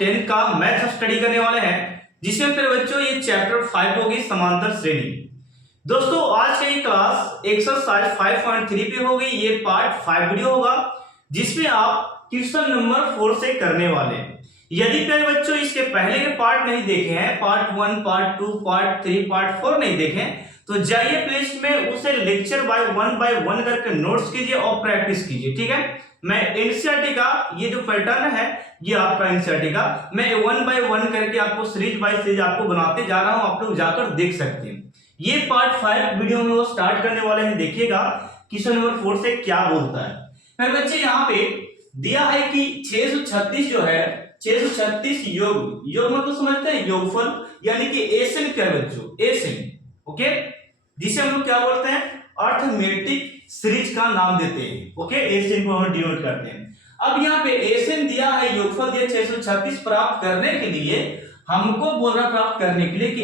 10 का math study करने वाले हैं, जिसमें फिर बच्चों ये चैप्टर 5 होगी समांतर श्रेणी। दोस्तों आज का ये क्लास एक्सरसाइज 5.3 पे होगी। ये पार्ट 5 वीडियो होगा जिसमें आप क्वेश्चन नंबर 4 से करने वाले हैं। यदि प्यारे बच्चों इसके पहले के पार्ट नहीं देखे हैं, पार्ट 1, पार्ट 2, पार्ट 3, पार्ट 4 नहीं देखे, तो जाइए प्लेलिस्ट में उसे लेक्चर बाय वन करके नोट्स कीजिए और प्रैक्टिस कीजिए। ठीक है, मैं एनसीईआरटी का ये जो पैटर्न है ये आपका एनसीईआरटी का मैं 1 बाय 1 करके आपको सीरीज बाय सीरीज आपको बनाते जा रहा हूं, आप लोग जाकर देख सकते हैं। ये पार्ट 5 वीडियो में वो स्टार्ट करने वाले हैं। देखिएगा क्वेश्चन नंबर 4 से क्या बोलता है। फिर बच्चे यहाँ पे दिया है कि 636 जो है 636 योग मतलब समझते हैं योगफल, यानी कि एसएन क्या बच्चों, एसएन, ओके, जिसे हम लोग क्या बोलते हैं अर्थमेटिक सीरीज का नाम देते हैं। ओके, एसएन को हम डिनोट करते हैं। अब यहाँ पे एसएन दिया है, योगफल दिया 636, प्राप्त करने के लिए हमको बोल रहा प्राप्त करने के लिए कि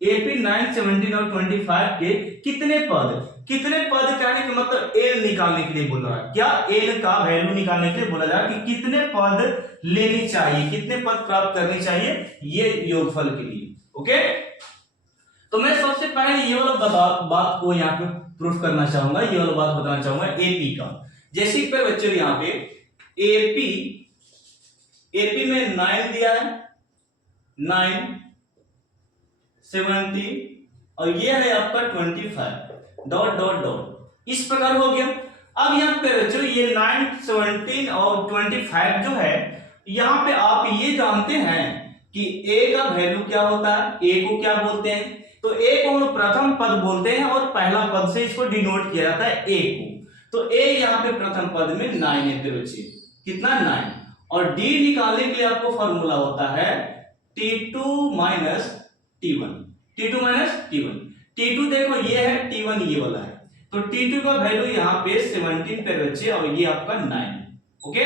एपी 9, 17 और 25 के कितने पद कहने का मतलब एल निकालने के लिए बोल रहा है। क्या एल का वैल्यू निकालने के लिए बोला जा रहा है कि कितने पद लेनी चाहिए, कितने पद प्राप्त करनी चाहिए ये योगफल के लिए। ओके, तो मैं सबसे पहले ये वाला बात को यहाँ पे प्रूफ करना चाहूंगा, ये वाला बात बताना चाहूंगा एपी का। जैसे कि बच्चों यहाँ पे एपी में 9 दिया है, 9, 70 और ये है आपका 25 डॉट डॉट डॉट, इस प्रकार हो गया। अब यहाँ पे बच्चों ये 9, 17 और 25 जो है, यहाँ पे आप ये जानते हैं कि ए का वैल्यू क्या होता है, ए को क्या बोलते हैं, तो ए को हम प्रथम पद बोलते हैं और पहला पद से इसको डिनोट किया जाता है ए को। तो ए यहाँ पे प्रथम पद में 9 है, फिर बच्चे कितना 9, और डी निकालने के लिए आपको फॉर्मूला होता है T2 minus T1, T2 minus T1। T2 देखो ये है, T1 ये वाला है, तो T2 का वैल्यू यहाँ पे 17 पे बच्चे और ये आपका 9। ओके,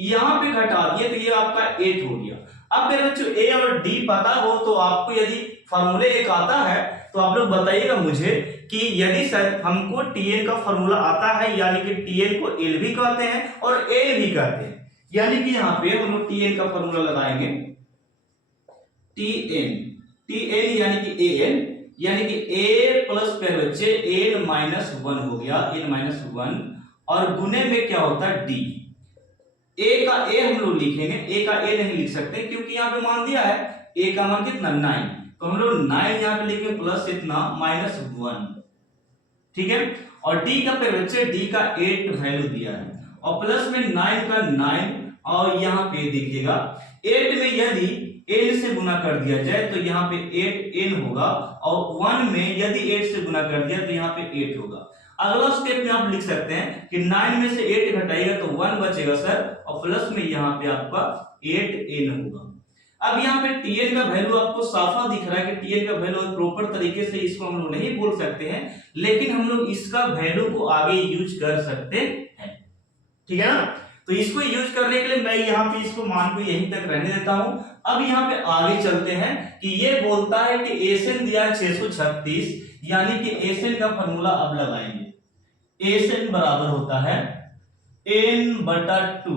यहाँ पे घटा दिए तो ये आपका 8 हो गया। अब मेरे बच्चों ए और डी पता हो तो आपको यदि फॉर्मूले एक आता है तो आप लोग बताइएगा मुझे कि यदि सर हमको टीएन का फॉर्मूला आता है, यानी कि टीएन को एल भी कहते हैं और एल भी कहते हैं, यानी कि यहाँ पे हम लोग टीएन का फॉर्मूला लगाएंगे, टीएन यानी कि एन, यानी कि ए प्लस पे बच्चे एन माइनस 1 हो गया, एन माइनस 1, और गुने में क्या होता है डी। ए का ए हम लोग लिखेंगे, ए का ए नहीं लिख सकते क्योंकि यहाँ पे मान दिया है ए का मान कितना 9, तो हम लोग 9 यहाँ पे लिखेंगे प्लस इतना माइनस 1, ठीक है। और डी का पे बच्चे डी का 8 वैल्यू दिया है और प्लस में 9 का 9, और यहाँ पे देखिएगा 8 में यदि n से गुना कर दिया जाए तो यहाँ पे 8n होगा, और 1 में यदि 8 से गुना कर दिया तो यहाँ पे 8 होगा। अगला स्टेप में आप लिख सकते हैं कि 9 में से 8 घटाइएगा तो 1 बचेगा सर, और प्लस में यहाँ पे आपका 8n होगा। अब यहाँ पे tn का वैल्यू आपको साफा दिख रहा है कि tn का वैल्यू प्रॉपर तरीके से इसको हम लोग नहीं बोल सकते हैं, लेकिन हम लोग इसका वैल्यू को आगे यूज कर सकते हैं, ठीक है ना। तो इसको यूज करने के लिए मैं यहाँ पे इसको मान को यहीं तक रहने देता हूं। अब यहाँ पे आगे चलते हैं कि ये बोलता है कि एसएन दिया 636, यानी कि एसएन का फॉर्मूला अब लगाएंगे। एसएन बराबर होता है n/2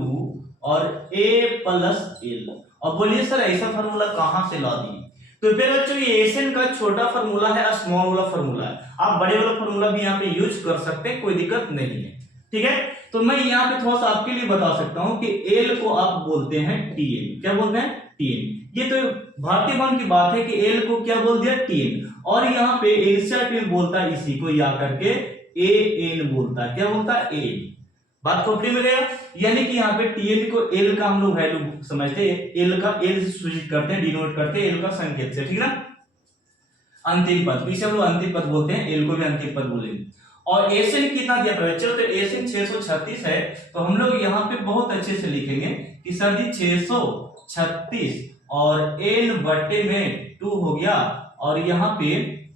और a प्लस एल। और बोलिए सर ऐसा फॉर्मूला कहां से ला दिए, तो फिर बच्चों ये एसएन का छोटा फॉर्मूला है, स्मॉल वाला फॉर्मूला है, आप बड़े वाला फॉर्मूला भी यहाँ पे यूज कर सकते हैं, कोई दिक्कत नहीं है, ठीक है। तो मैं यहाँ पे थोड़ा सा आपके लिए बता सकता हूं कि एल को आप बोलते हैं टीएन। क्या बोलते हैं? टीएन। ये तो भारतीय वन की बात है कि एल को क्या बोल दिया? टीएन। और यहाँ पे एनसीईआरटी में बोलता है इसी को या करके एएन बोलता है। क्या बोलता है? एएन। बात खोपड़ी में गया, यानी कि यहाँ पे टीएन को एल का हम लोग वैल्यू समझते हैं, एल का एल से सूचित करते हैं, डिनोट करते हैं एल का संकेत से, ठीक है ना। अंतिम पद, इसे हम लोग अंतिम पद बोलते हैं, एल को भी अंतिम पद बोलेंगे। और एसएन कितना दिया था? चलो तो एसएन 636 है, तो हम लोग यहाँ पे बहुत अच्छे से लिखेंगे कि सर जी 636 और n बटे में 2 हो गया, और यहाँ पे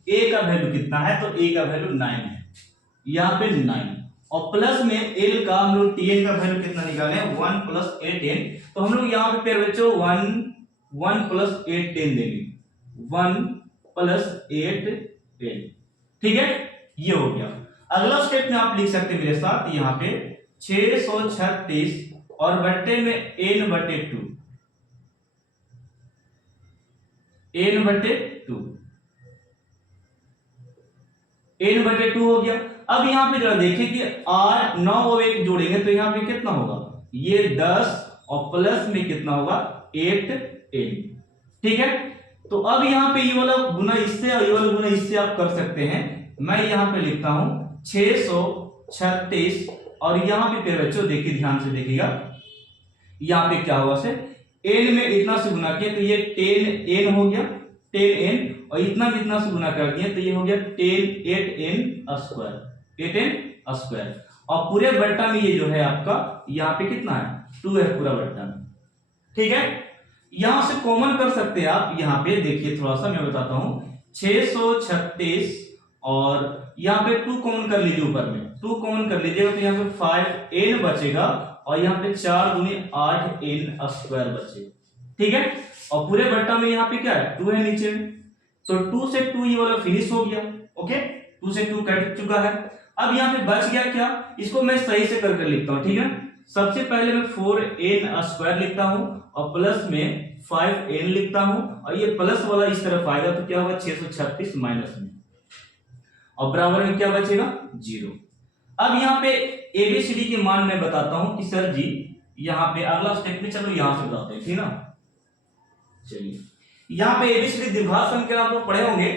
a का वैल्यू कितना है? तो a का वैल्यू 9 है, यहाँ पे 9, और प्लस में l का हम लोग tn का वैल्यू कितना निकाले? 1 प्लस 8n। तो हम लोग यहाँ पे फिर बच्चों 1 प्लस 8n देंगे, 1 प्लस 8n, ठीक है, ये हो गया। अगला स्टेप में आप लिख सकते हैं मेरे साथ, यहाँ पे 636 और बट्टे में n/2, n/2, n/2 हो गया। अब यहाँ पे जरा देखिए कि 8 9 और 1 जोड़ेंगे तो यहाँ पे कितना होगा, ये 10 और प्लस में कितना होगा 8n। ठीक है, तो अब यहाँ पे ये वाला गुना इससे और ये वाला गुना इससे आप कर सकते हैं। मैं यहाँ पे लिखता हूं 636 और यहाँ पे फिर बच्चों देखिए ध्यान से देखिएगा, यहाँ पे क्या होगा से n में इतना से गुना किया तो ये 10n हो गया, 10n और इतना भी इतना से गुना कर दिए तो ये हो गया 8n स्क्वायर, 8n स्क्वायर। और पूरे बट्टा में ये जो है आपका यहाँ पे कितना है 2 है पूरा बट्टा में। ठीक है, यहां से कॉमन कर सकते हैं आप। यहाँ पे देखिए थोड़ा सा मैं बताता हूं 636 और यहाँ पे 2 कॉमन कर लीजिए, ऊपर में 2 कॉमन कर लीजिएगा तो यहाँ पे 5n बचेगा और यहाँ पे 4 दूनी 8n स्क्वायर बचेगा। ठीक है, और पूरे बट्टा में यहाँ पे क्या है 2 है नीचे में, तो 2 से 2 ये वाला फिनिश हो गया। ओके, 2 से 2 कट चुका है। अब यहाँ पे बच गया क्या, इसको मैं सही से करके लिखता हूँ। ठीक है, सबसे पहले मैं 4n स्क्वायर लिखता हूं और प्लस में 5n लिखता हूं और ये प्लस वाला इस तरफ आएगा तो क्या होगा 636 माइनस में और बराबर में क्या बचेगा 0। अब यहाँ पे एबीसीडी के मान मैं बताता हूं कि सर जी यहाँ पे अगला स्टेप में चलो यहां से बताते हैं। ठीक ना, चलिए यहाँ पे एबीसीडी द्विघात संख्या आप लोग पढ़े होंगे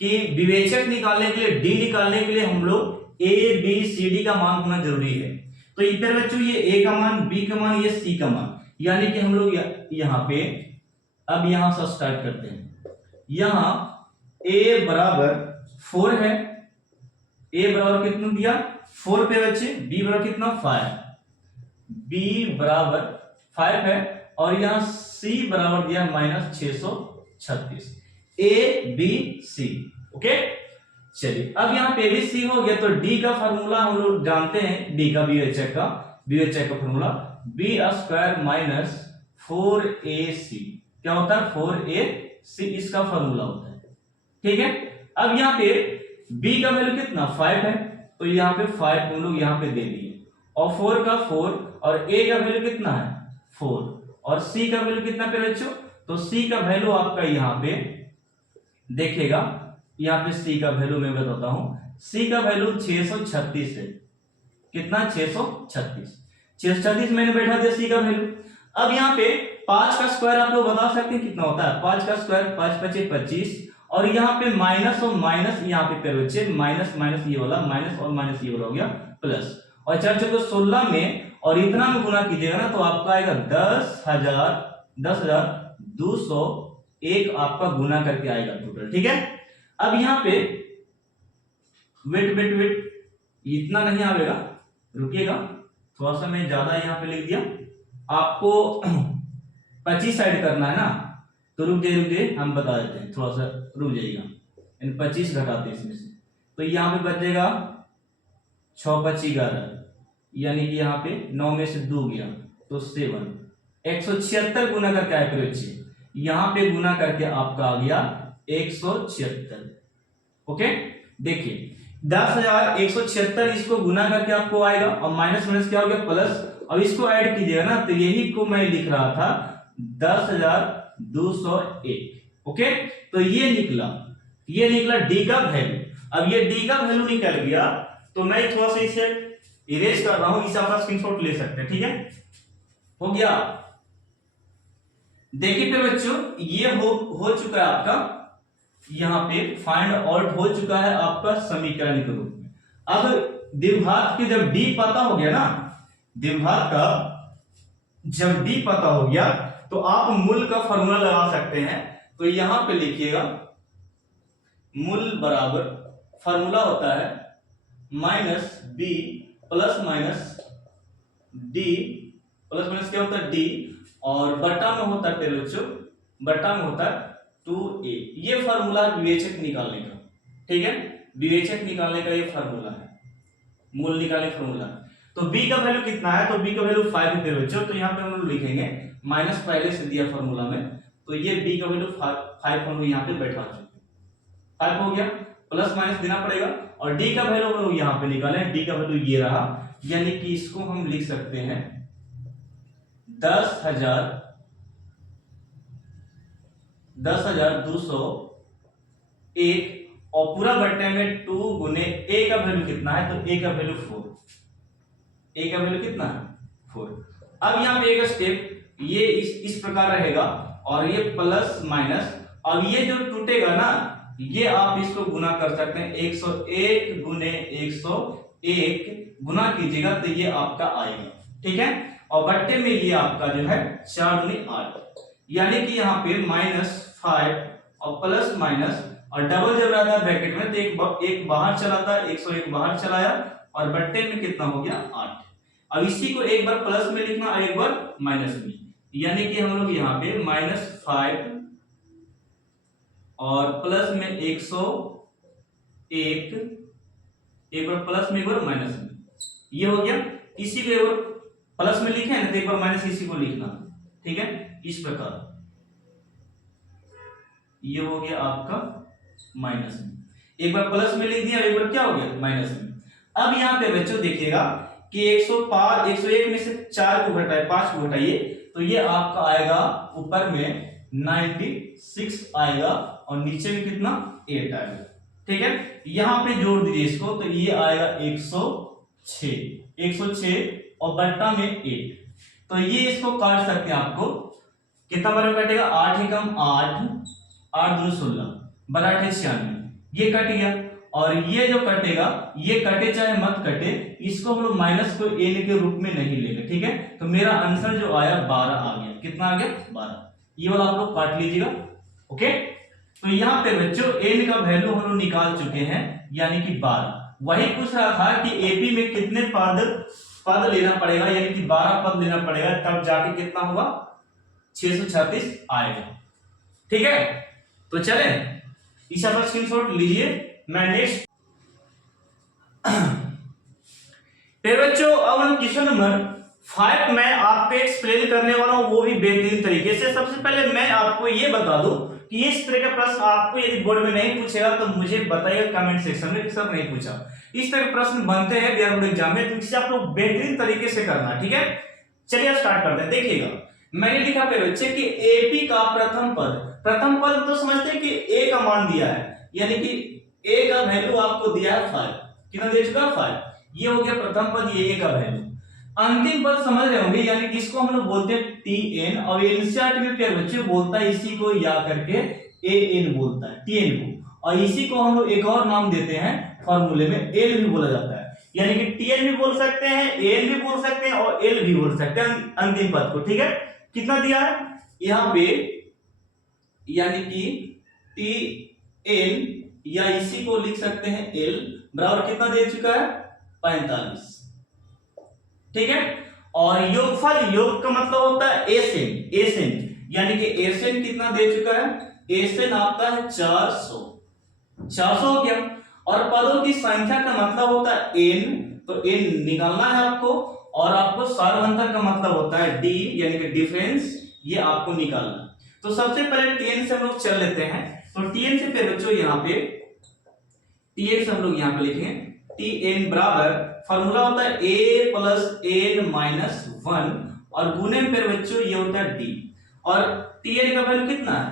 कि विवेचक निकालने के लिए, डी निकालने के लिए हम लोग ए बी सी डी का मान होना जरूरी है। तो इधर बच्चों ये ए का मान, बी का मान, ये सी का मान, यानी कि हम लोग यहाँ पे अब यहां से स्टार्ट करते हैं। यहां ए बराबर 4 है, ए बराबर कितना दिया 4 पे बच्चे, बी बराबर कितना 5, बी बराबर 5 है और यहां सी बराबर दिया -636, ए बी सी। ओके, चलिए अब यहाँ पे भी सी हो गया तो डी का फार्मूला हम लोग जानते हैं, डी का विवेचक का formula B square minus 4ac क्या होता है 4ac, इसका फार्मूला होता है। ठीक है, अब यहाँ पे b का वैल्यू कितना 5 है तो यहाँ पे 5 हम लोग यहाँ पे दे दिए और 4 का 4 और a का वैल्यू कितना है 4 और c का वैल्यू कितना पे बच्चों, तो c का वैल्यू आपका यहाँ पे देखेगा, यहाँ पे c का वैल्यू मैं बताता हूं, c का वैल्यू 636 है। कितना 636 मैंने बैठा दिया c का वैल्यू। अब यहाँ पे 5 का स्क्वायर आप लोग बता सकते हैं कितना होता है, 5 का स्क्वायर 5 5 25 और यहाँ पे माइनस और माइनस यहाँ पे कर बच्चे माइनस माइनस ये वाला माइनस और माइनस ये वाला हो गया प्लस और 4 चौके 16 में और इतना में गुना कीजिएगा ना तो आपका आएगा 10,201 आपका गुना करके आएगा टोटल। ठीक है, अब यहाँ पे वेट इतना नहीं आएगा, रुकिएगा थोड़ा सा मैं ज्यादा यहाँ पे लिख दिया, आपको 25 साइड करना है ना तो रुक जाइए हम बता देते हैं, थोड़ा सा रुक जाइएगा, 25 घटाते इसमें से तो यहाँ पे बचेगा 6 5 11 यानी कि यहाँ पे 9 में से 2 गया तो 7, 176 गुना करके आया फिर बच्चे, यहाँ पे गुना करके आपका आ गया 176। ओके, देखिए 10,176 इसको गुना करके आपको आएगा और माइनस माइनस क्या हो गया प्लस, अब इसको ऐड कीजिएगा ना तो यही को मैं लिख रहा था 10,201। ओके, तो ये निकला डी का वैल्यू। अब ये डी का वैल्यू निकल गया तो मैं थोड़ा सा इसे इरेज कर रहा हूं, इसे आप स्क्रीनशॉट ले सकते हैं। ठीक है, हो गया। देखिए फिर बच्चों ये हो चुका है आपका, यहाँ पे फाइंड आउट हो चुका है आपका समीकरण के रूप में। अब द्विघात के जब डी पता हो गया ना, द्विघात का जब डी पता हो गया तो आप मूल का फॉर्मूला लगा सकते हैं। तो यहां पे लिखिएगा मूल बराबर फॉर्मूला होता है minus B plus minus D, plus minus क्या होता है डी और बट्टा में होता है बच्चों, बट्टा में होता है 2a। ये फार्मूला विवेचक निकालने का। ठीक है, विवेचक निकालने का ये फार्मूला है, मूल निकालने फार्मूला। तो b का वैल्यू कितना है, तो b का वैल्यू 5 है बच्चों, तो यहाँ पे हम लोग लिखेंगे माइनस पहले से दिया फार्मूला में, तो ये b का वैल्यू 5 हम लोग यहाँ पे बैठा चुके, 5 हो गया, प्लस माइनस देना पड़ेगा और d का वैल्यू हम लोग यहाँ पे निकाले, d का वैल्यू ये रहा, यानी कि इसको हम लिख सकते हैं 10,000 10,201 और पूरा बट्टे में 2 गुने ए का वैल्यू कितना है, तो ए का वैल्यू 4, ए का वैल्यू कितना है 4। अब यहाँ पे एक स्टेप ये इस प्रकार रहेगा और ये प्लस माइनस, अब ये जो टूटेगा ना ये आप इसको गुना कर सकते हैं, 101 गुने 101 गुना कीजिएगा तो ये आपका आएगा, ठीक है। और बट्टे में ये आपका जो है 4 दूनी 8, यानी कि यहाँ पे -5 और प्लस माइनस और डबल जब रहता है ब्रैकेट में तो एक बाहर चलाता है, 101 बाहर चलाया और बट्टे में कितना हो गया 8। अब इसी को एक बार प्लस में लिखना और एक बार माइनस में, यानी कि हम लोग यहाँ पे -5 और प्लस में 101, एक बार प्लस में एक बार माइनस में, ये हो गया। इसी को एक बार प्लस में लिखे ना तो एक बार माइनस इसी को लिखना, ठीक है, इस प्रकार ये हो गया आपका माइनस में, एक बार प्लस में लिख दिया, एक बार क्या हो गया माइनस में। अब यहाँ पे बच्चों देखिएगा कि 101 में से 4 को घटाए 5 को घटाइए तो ये आपका आएगा ऊपर में 96 आएगा और नीचे में कितना 8 आएगा, ठीक है। यहाँ पे जोड़ दीजिए इसको तो ये आएगा 106 और बट्टा में 8, तो ये इसको काट सकते हैं, आपको कितना बार में कटेगा 8 एकम 8, 8 दूनी 16, 8 96, ये कट गया। और ये जो कटेगा ये कटे चाहे मत कटे, इसको हम लोग माइनस को एन के रूप में नहीं लेंगे, ठीक है। तो मेरा आंसर जो आया 12 आ गया, कितना आ गया 12, ये वाला आप लोग काट लीजिएगा, ओके। तो यहाँ पे बच्चों एन का वैल्यू हम लोग निकाल चुके हैं, यानी कि 12। वही पूछ रहा था कि एपी में कितने पद लेना पड़ेगा, यानी कि 12 पद लेना पड़ेगा, तब जाके कितना होगा 636 आएगा, ठीक है। तो चले इस पर स्क्रीनशॉट लीजिए। मैं नेक्स्ट फिर बच्चों अब हम क्वेश्चन नंबर 5 में आपको एक्सप्लेन करने वाला हूं, वो भी बेहतरीन तरीके से। सबसे पहले मैं आपको ये बता दूं कि इस तरह का प्रश्न आपको यदि बोर्ड में नहीं पूछेगा तो मुझे बताइएगा कमेंट सेक्शन में कि सर नहीं पूछा। इस तरह के प्रश्न बनते हैं बिहार बोर्ड एग्जाम में, तो इसे आप लोग बेहतरीन तरीके से करना, ठीक है। चलिए स्टार्ट करते हैं। देखिएगा मैंने लिखा पे बच्चे कि एपी का प्रथम पद तो समझते हैं कि ए का मान दिया है, यानी कि ए का वैल्यू आपको दिया है 5, कितना दे चुका है 5, ये हो गया प्रथम पद, ये ए का वैल्यू। अंतिम पद समझ रहे होंगे, यानी कि इसको हम लोग बोलते हैं टीएन, और एनसीईआरटी में प्यारे बच्चे बोलता है इसी को या करके एएन बोलता है, टीएन को, और इसी को हम लोग एक और नाम देते हैं फॉर्मूले में, एल भी बोला जाता है, यानी कि टीएन भी बोल सकते हैं, एन भी बोल सकते हैं और एल भी बोल सकते हैं अंतिम पद को, ठीक है। कितना दिया है यहाँ पे, यानी कि टीएन या इसी को लिख सकते हैं एल बराबर कितना दे चुका है 45, ठीक है। और योगफल, योग का मतलब होता है एसएन, यानी कि एसएन कितना दे चुका है, एसएन आपका है 400 हो गया। और पदों की संख्या का मतलब होता है एन, तो एन निकालना है आपको, और आपको सारवंतर का मतलब होता है डी, यानी कि डिफरेंस, ये आपको निकालना। तो सबसे पहले टीएन से हम लोग चल लेते हैं। तो टीएन से फिर बच्चों यहाँ पे टीएन से हम लोग यहाँ पे लिखेंगे टीएन बराबर फॉर्मूला होता है a प्लस एन माइनस 1 और गुने में फिर बच्चों ये होता है डी, और टीएन का वैल्यू कितना है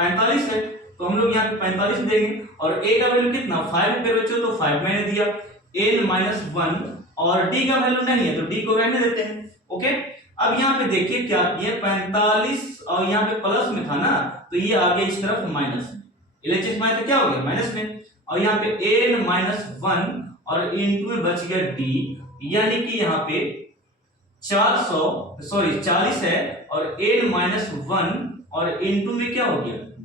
45 है, तो हम लोग यहाँ पे 45 देंगे, और a का वैल्यू कितना 5 फिर बच्चों, तो 5 मैंने दिया, n माइनस 1, और d का वैल्यू नहीं है तो d को रहने देते हैं, ओके। अब यहाँ पे देखिए क्या ये 45 और यहाँ पे प्लस में था ना, तो ये आ गया इस तरफ माइनस में, LHS माइनस तो क्या हो गया माइनस में, और यहाँ पे n माइनस 1 और इनटू में बच गया d, यानी कि यहाँ पे 40 है और n माइनस 1 और इनटू में क्या हो गया d।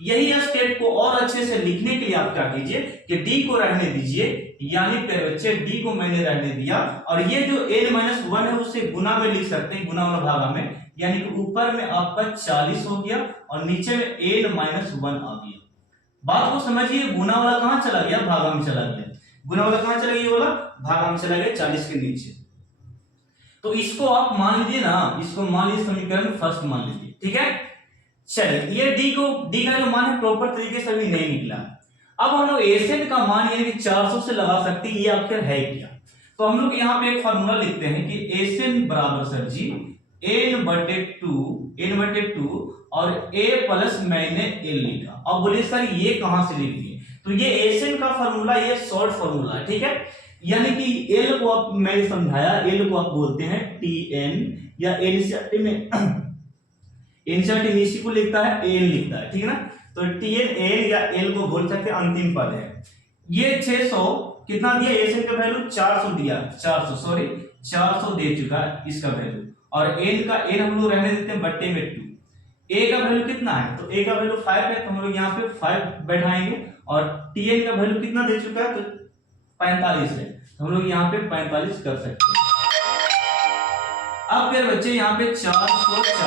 यही स्टेप को और अच्छे से लिखने के लिए आप क्या कीजिए कि d को रहने दीजिए, यानी पे बच्चे d को मैंने रहने दिया, और ये जो n माइनस 1 है उससे गुना में लिख सकते हैं, गुना वाला भागा में, यानी कि ऊपर में आपका 40 हो गया और नीचे में n माइनस 1 आ गया। बात को समझिए, गुना वाला कहां चला गया, भागा में चला गया, गुना वाला कहां चला गया, ये वाला भागा में चला गया 40 के नीचे। तो इसको आप मान लीजिए ना, इसको मान लीजिए समीकरण फर्स्ट मान लीजिए, ठीक है। चलिए ये डी का जो मान है प्रॉपर तरीके से अभी नहीं निकला। अब हम लोग एसएन का मान यानी कि 400 से लगा सकते हैं, ये आखिर है क्या। तो हम लोग यहाँ पे एक फार्मूला लिखते हैं कि एसएन बराबर सर जी n/2 और a प्लस मैंने l लिखा। अब बोलिए सर ये कहां से लिख दिए, तो ये एसएन का फॉर्मूला, ये शॉर्ट फॉर्मूला है, ठीक है। यानी कि l को आप, मैं समझाया, l को आप बोलते हैं tn, या एनसीईआरटी में एनसीईआरटी में इसी को लिखता है n लिखता है, ठीक है ना। तो tn n या l को बोल सकते हैं, अंतिम पद है। ये 600 कितना दिया, एसएन का वैल्यू 400 दिया, 400 दे चुका है इसका वैल्यू, और n का n हम लोग रहने देते हैं बट्टे में 2। a का वैल्यू कितना है, तो a का वैल्यू 5 है, तो हम लोग यहाँ पे 5 बैठाएंगे, और tn का वैल्यू कितना दे चुका है, तो 45 है, तो हम लोग यहाँ पे 45 कर सकते हैं। अब फिर बच्चे यहाँ पे 400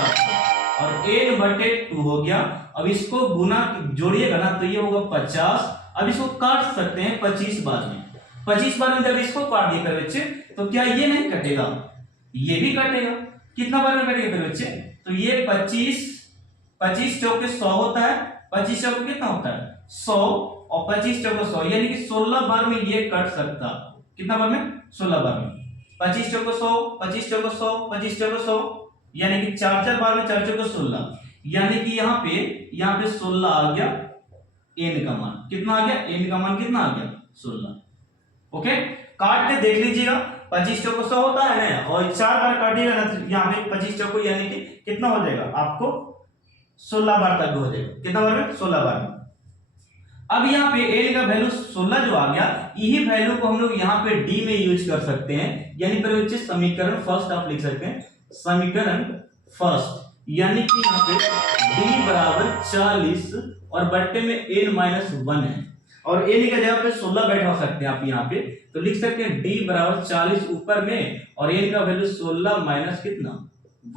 और n बटे 2 हो गया। अब इसको गुना जोड़िएगा ना, तो ये होगा 50। अब इसको काट सकते हैं 25 बार में, 25 बार में जब इसको काट दिए फिर बच्चे, तो क्या ये नहीं कटेगा, ये भी कटेगा। कितना बार में कटेगा फिर बच्चे, तो ये 25 चौके 100 होता है, 25 चौके कितना होता है 100, और 25 चौके 100 यानी कि 16 बार में ये कट सकता। कितना बार में, 16 बार में, 25 चौके 100, 25 चौके 100, 25 चौके 100, यानी कि 4 बार में 4 चौके 16, यानी कि यहाँ पे 16 आ गया n का मान। कितना आ गया, n का मान कितना आ गया 16। ओके, काट के देख लीजिएगा, 25 चौको 100 होता है ना, और 4 बार काटिएगा ना, तो यहाँ पे 25 चौको यानी कि कितना हो जाएगा आपको 16 बार तक हो जाएगा। कितना बार में, 16 बार में। अब यहाँ पे n का वैल्यू 16 जो आ गया, यही वैल्यू को हम लोग यहाँ पे d में यूज कर सकते हैं, यानी पर बच्चे समीकरण फर्स्ट आप लिख सकते हैं, समीकरण फर्स्ट, यानी कि यहाँ पे d बराबर 40 और बट्टे में n माइनस 1 है, और n की जगह पे 16 बैठा सकते हैं आप यहाँ पे, तो लिख सकते हैं d बराबर 40 ऊपर में, और n का वैल्यू 16 माइनस कितना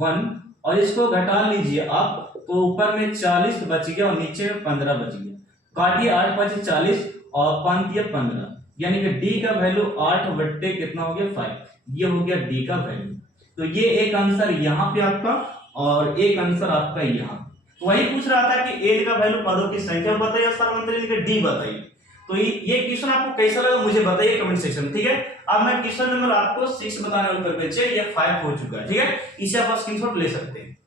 1, और इसको घटा लीजिए आप, तो ऊपर में 40 बच गया और नीचे में 15 बच गया। काटिए 8 5 40 और 5 दिया 15, यानी कि d का वैल्यू 8 बट्टे कितना हो गया 5, ये हो गया d का वैल्यू। तो ये एक आंसर यहाँ पे आपका, और एक आंसर आपका यहाँ। तो वही पूछ रहा था कि n का वैल्यू पदों की संख्या बताइए, सार्वत्रिक d बताइए। तो ये क्वेश्चन आपको कैसा लगा मुझे बताइए कमेंट सेक्शन में, ठीक है। अब मैं क्वेश्चन नंबर आपको 6 बताने वाला, ये 5 हो चुका है, ठीक है। इसे आप स्क्रीनशॉट ले सकते हैं।